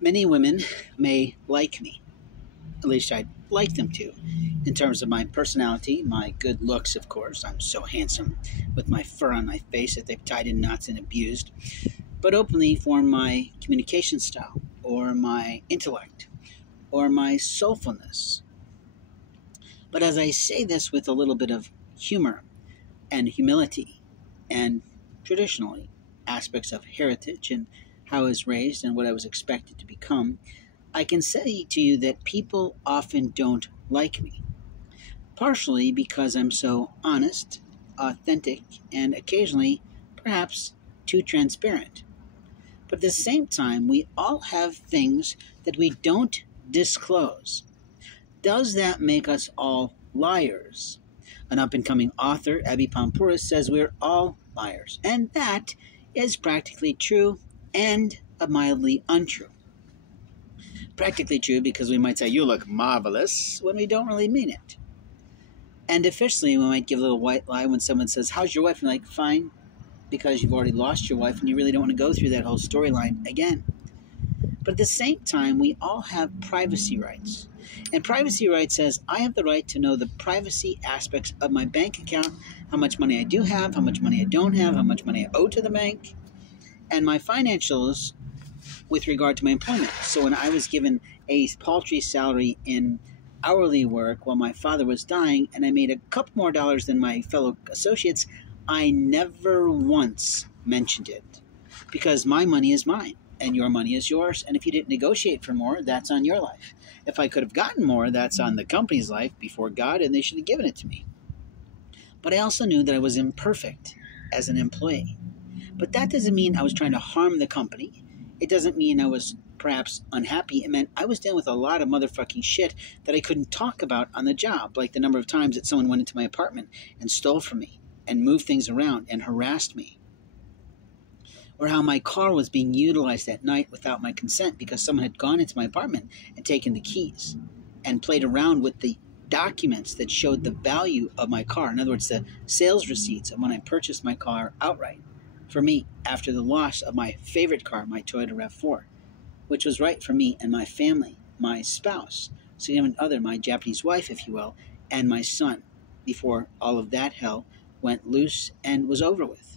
Many women may like me, at least I'd like them to, in terms of my personality, my good looks, of course. I'm so handsome with my fur on my face that they've tied in knots and abused, but openly for my communication style, or my intellect, or my soulfulness. But as I say this with a little bit of humor and humility, and traditionally aspects of heritage and how I was raised and what I was expected to become, I can say to you that people often don't like me, partially because I'm so honest, authentic, and occasionally, perhaps, too transparent. But at the same time, we all have things that we don't disclose. Does that make us all liars? An up and coming author, Abby Pampouris, says we're all liars. And that is practically true and mildly untrue. Practically true because we might say, "You look marvelous," when we don't really mean it. And officially, we might give a little white lie when someone says, "How's your wife?" And like, "Fine," because you've already lost your wife and you really don't want to go through that whole storyline again. But at the same time, we all have privacy rights. And privacy rights says I have the right to know the privacy aspects of my bank account, how much money I do have, how much money I don't have, how much money I owe to the bank, and my financials with regard to my employment. So when I was given a paltry salary in hourly work while my father was dying and I made a couple more dollars than my fellow associates, I never once mentioned it because my money is mine and your money is yours. And if you didn't negotiate for more, that's on your life. If I could have gotten more, that's on the company's life before God, and they should have given it to me. But I also knew that I was imperfect as an employee. But that doesn't mean I was trying to harm the company. It doesn't mean I was perhaps unhappy. It meant I was dealing with a lot of motherfucking shit that I couldn't talk about on the job, like the number of times that someone went into my apartment and stole from me and moved things around and harassed me. Or how my car was being utilized at night without my consent because someone had gone into my apartment and taken the keys and played around with the documents that showed the value of my car. In other words, the sales receipts of when I purchased my car outright for me after the loss of my favorite car, my Toyota RAV4, which was right for me and my family, my spouse, significant other, my Japanese wife, if you will, and my son, before all of that hell went loose and was over with.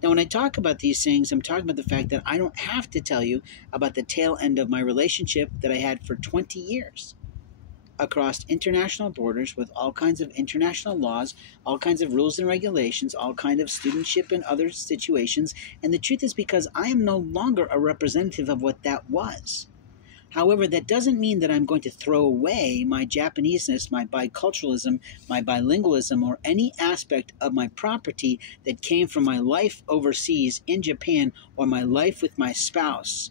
Now, when I talk about these things, I'm talking about the fact that I don't have to tell you about the tail end of my relationship that I had for 20 years across international borders with all kinds of international laws, all kinds of rules and regulations, all kinds of studentship and other situations. And the truth is because I am no longer a representative of what that was. However, that doesn't mean that I'm going to throw away my Japaneseness, my biculturalism, my bilingualism, or any aspect of my property that came from my life overseas in Japan or my life with my spouse,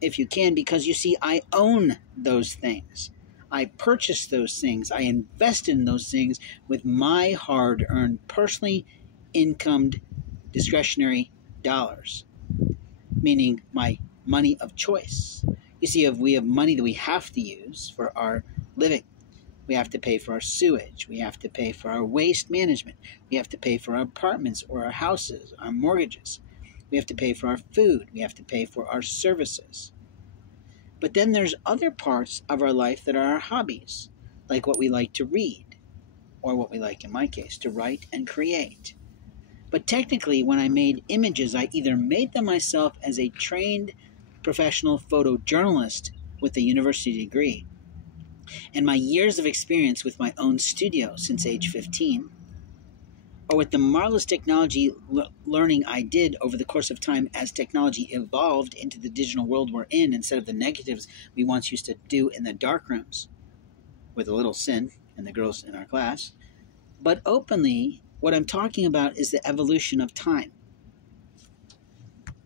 if you can, because you see, I own those things. I purchased those things. I invested in those things with my hard-earned, personally incomed, discretionary dollars, meaning my money of choice. You see, if we have money that we have to use for our living, we have to pay for our sewage, we have to pay for our waste management, we have to pay for our apartments or our houses, our mortgages, we have to pay for our food, we have to pay for our services. But then there's other parts of our life that are our hobbies, like what we like to read, or what we like, in my case, to write and create. But technically, when I made images, I either made them myself as a trained professional photojournalist with a university degree, and my years of experience with my own studio since age 15, or with the marvelous technology learning I did over the course of time as technology evolved into the digital world we're in instead of the negatives we once used to do in the dark rooms with a little sin and the girls in our class. But openly, what I'm talking about is the evolution of time.